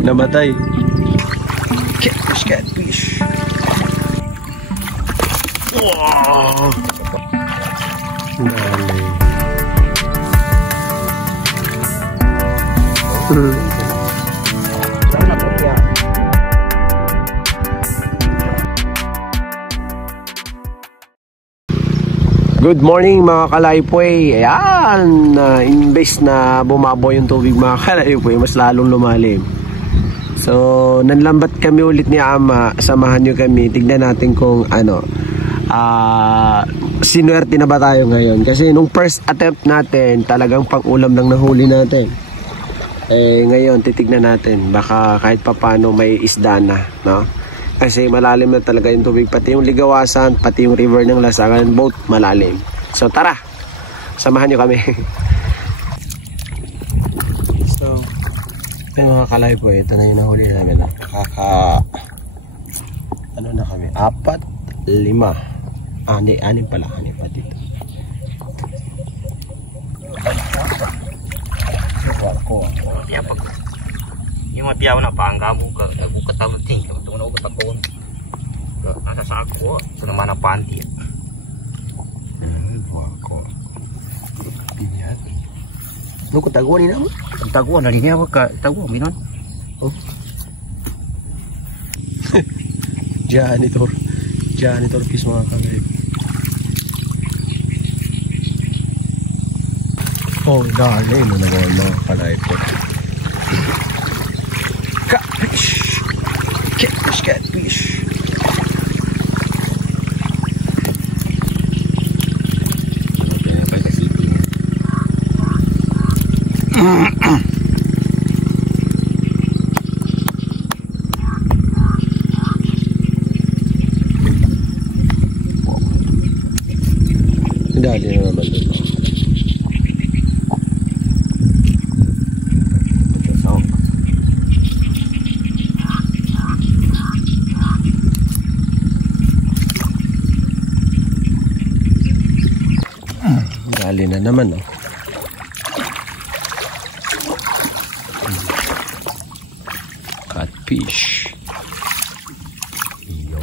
Namatay. Catfish. Wow. Dali. Good morning mga kalaypoy. Ayan, imbes na bumabaw yung tubig mga kalaypoy, mas lalong lumalim. So nanlambat kami ulit ni Ama. Samahan nyo kami. Tignan natin kung ano, sinuwerte na ba tayo ngayon. Kasi nung first attempt natin, talagang pang ulam lang nahuli natin. Ngayon titignan natin, baka kahit papano may isda na, no? Kasi malalim na talaga yung tubig, pati yung Ligawasan, pati yung river ng Lasangan, both malalim. So tara, samahan nyo kami. So ay mga kalaypoy, ito na yung nahuli namin. Ano na kami, 4, 5, hindi, 6 pala, 6 pa dito. Yung matiyaw na panggamu ka, nagukat ako ting, ito na ugat ako. Nasa sa ako, ito naman ang panty. Ako. Binyat. Ano ko taguan nila mo? Taguan, narinig ako ka, taguan, minon. Oh. Janitor fish mga kalayp. Oh, dali mo naman mga kalayp. Catfish. Dali na naman doon. Dali na naman, oh. Catfish. Iyo.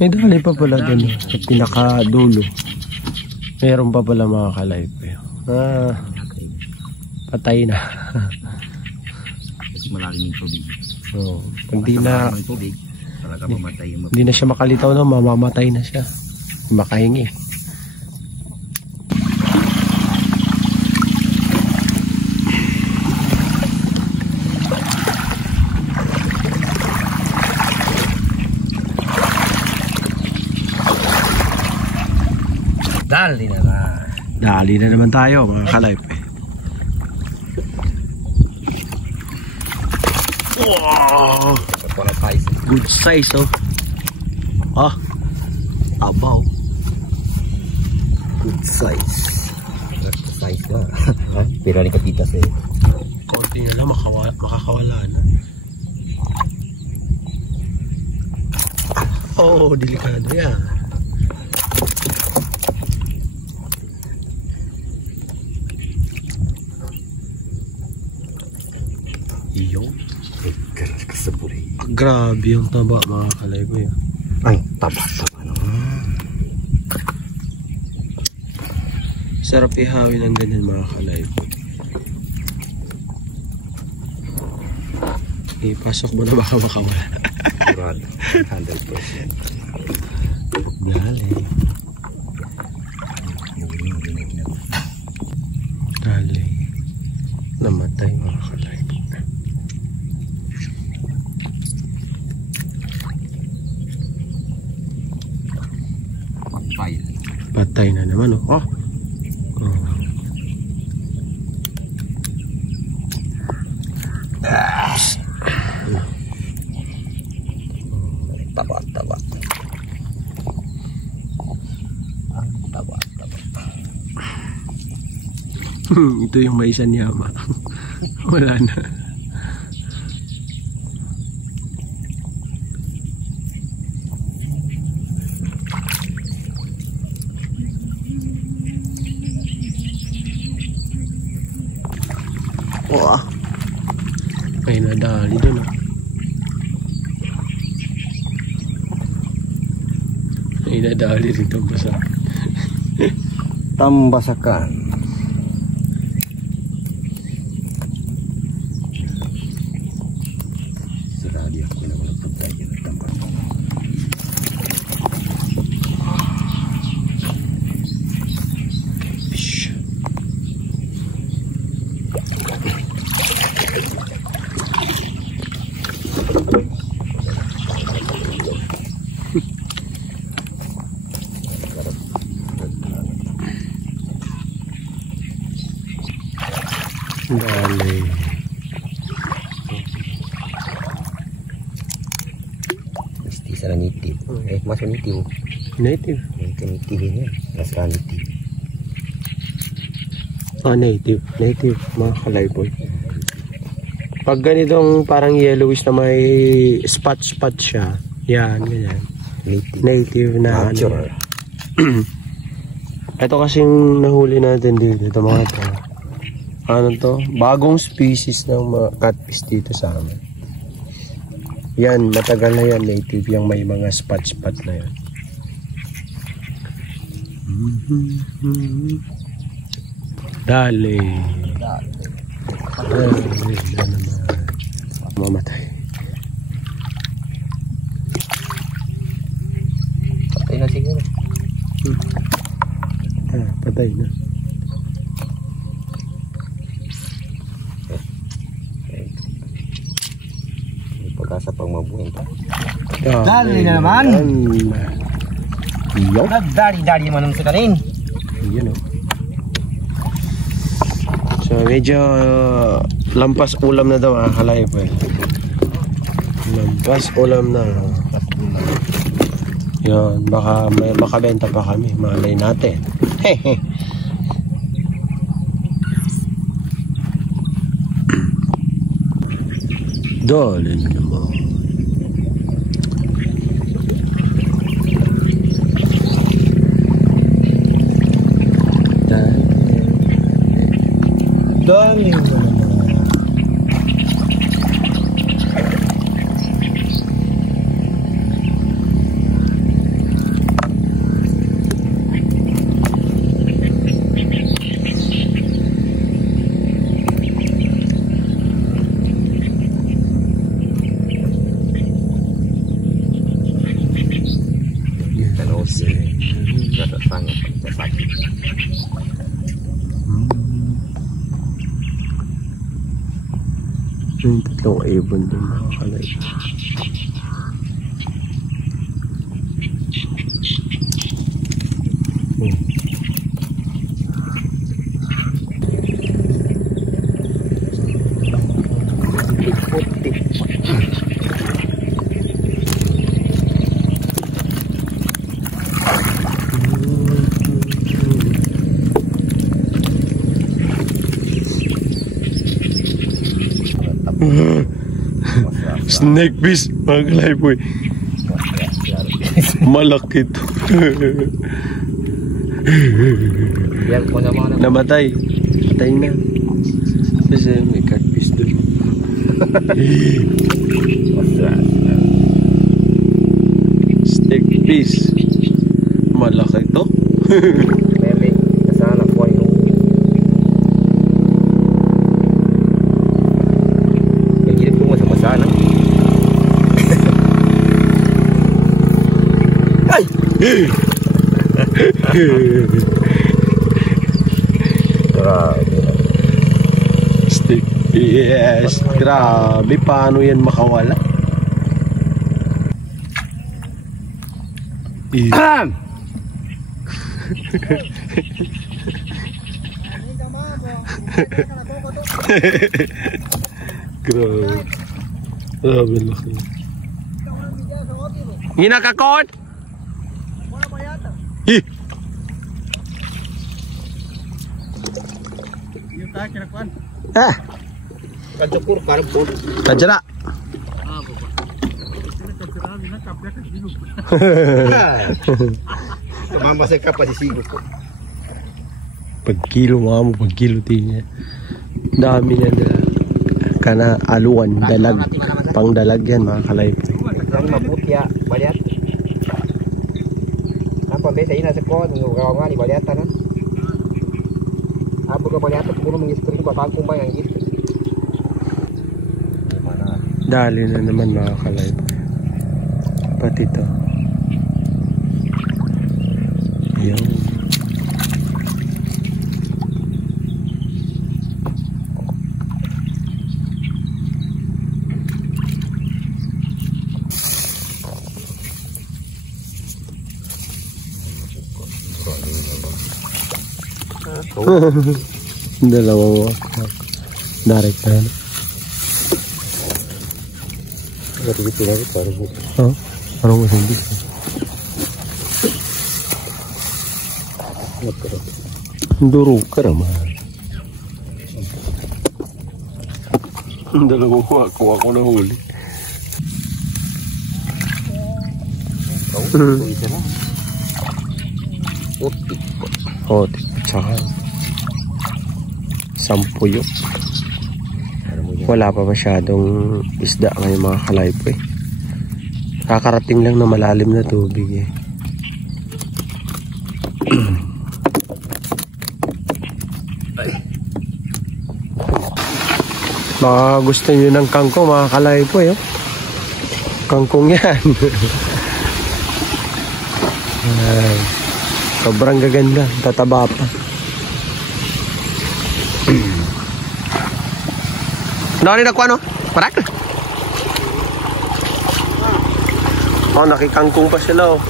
May dali pa pala dun, sa pinakadulo. Meron pa pala mga kalaypoy. Patay na. Mas malalim yung tubig. So, pag di na tubig, talaga mamatay yung hindi na siya makalitaw na, mamamatay na siya. Makahingi. Dali na naman tayo mga kalaypoy. Wow! Good size, oh. Abaw. Good size. size na. Pero rin katita sa'yo. Konti na lang, makakawala na. Oh, delikado yan. Iyo. Grabe yung taba mga kalaypoy. Ay, taba naman. Sarap ihawin ng ganyan mga kalaypoy. Ipasok mo na baka makawala. Sigurado, 100%. Dali. Dali. Namatay mga kalaypoy. Patay na naman, oh. Taba. Ito yung maisan niya, ama. Wala na. Wah, may nadali doon. May nadali rin tambasak. Tambasakan. Saradi ako na walang pagkain ng tambasakan. Dali. Mesti sana native. Masuk native. Native. Native ini. Rasa native. Ah, native. Native, mga kalayboy. Pag ganitong parang yellowish na may spot-spot siya, yan, ganyan. Native na ano. Ito kasing nahuli natin dito, ito mga ito. Ano to? Bagong species ng mga catfish dito sa amin. Yan, matagal na yan, native yung may mga spot-spot na yan. Dali. Mamatay. Patay na siguro. Patay na. Pag-asa pang mabuhay pa. Dali na naman. Nagdali-dali naman ang sikarin. Yun o. So medyo lampas ulam na daw kalay pa eh. Lampas ulam na. Yun, baka may makabenta pa kami. Malay natin. Dali na naman. Dali na naman. Yung tatlong ibon din mga kalay. Snake fish, mga kalayboy. Malaki ito. Namatay. Patay na. Kasi may catfish doon. Snake fish. Malaki ito. Meme, kasana ko yung gilip ko mo sa masana. Ay! Stick. Yes. Grabe. Paano yan makawala? Grabe. Grabe laki. Ginakakot! Ih! Yung tayo kinakuan. Ah! Kacukur parang po. Kajara. Mama saya kapal di sini po. Pagkilo mo, pagkilo tinya. Dami niya nila. Kana aluan, dalag. Pang dalag yan mga kalay. Yang maputi ya, baliat. Apa besa ina sekon, ngaw nga ni baliatan. Apa ka baliatan kung mengistring patangkong ba yang gitu. Dali na naman mga kalay. Pati to. Yan. Dalawang wakak. Direct na. Oh, parang hindi. Duro ka naman. Dalawang kuha ko na huli. Oh, tsaka 10 yun. Wala pa masyadong isda ngayon mga kalaypo eh. Kakarating lang na malalim na tubig eh. Baka gusto nyo ng kangkong mga kalaypo eh. Kangkong yan. Sobrang gaganda, tataba pa. Ano rin nakuha no? Parak na. Oh, nakikangkong pa sila oh.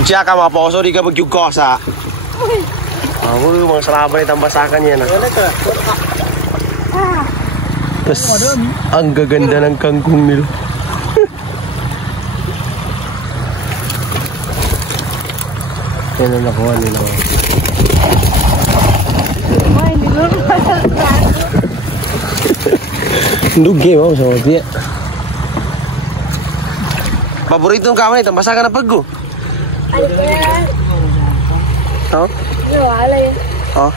Diya ka mga poso, di ka magyugosa. Ako yung mga salabay tambasakan yan ah. Tapos, ang gaganda ng kangkong nila. Yan ang nakuha nila. Dugi mo sa mga paborito ng kamay, tambasakan na paggo. Ano ba yan? Oh? Hindi, wala yun. Oh?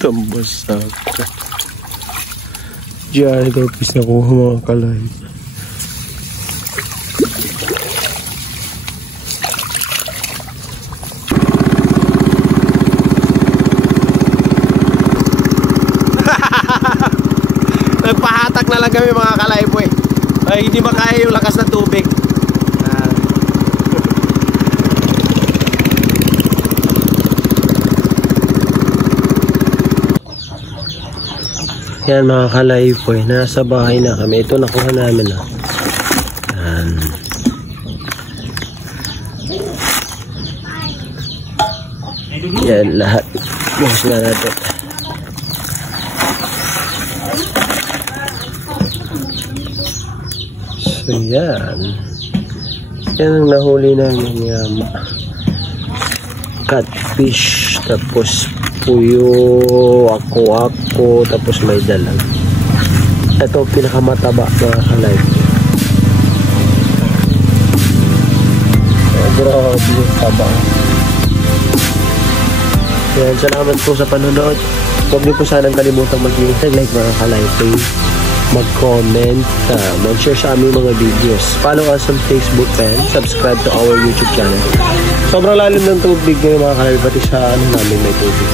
Tambasaka. Diyan, tapos nakuha mga kalay. Nagpahatak na lang kami mga kalay po eh. Ay, hindi makaya yung lakas ng tubig. Yan mga kalay po eh. Nasa bahay na kami. Ito nakuha namin ah. Yan lahat. Bukas na natin. So yan. Yan ang nahuli namin yung catfish. Tapos puyo, ako, tapos may dalag. Ito pinakamataba mga kalay. Grabe yung taba. Yan, salamat po sa panonood. Huwag niyo po sanang kalimutang mag-like mga kalay. Mag-comment, mag-share sa aming mga videos. Follow us on Facebook and subscribe to our YouTube channel. Sobrang lalim ng tubig ngayon mga kalay, pati sa ano namin may tubig.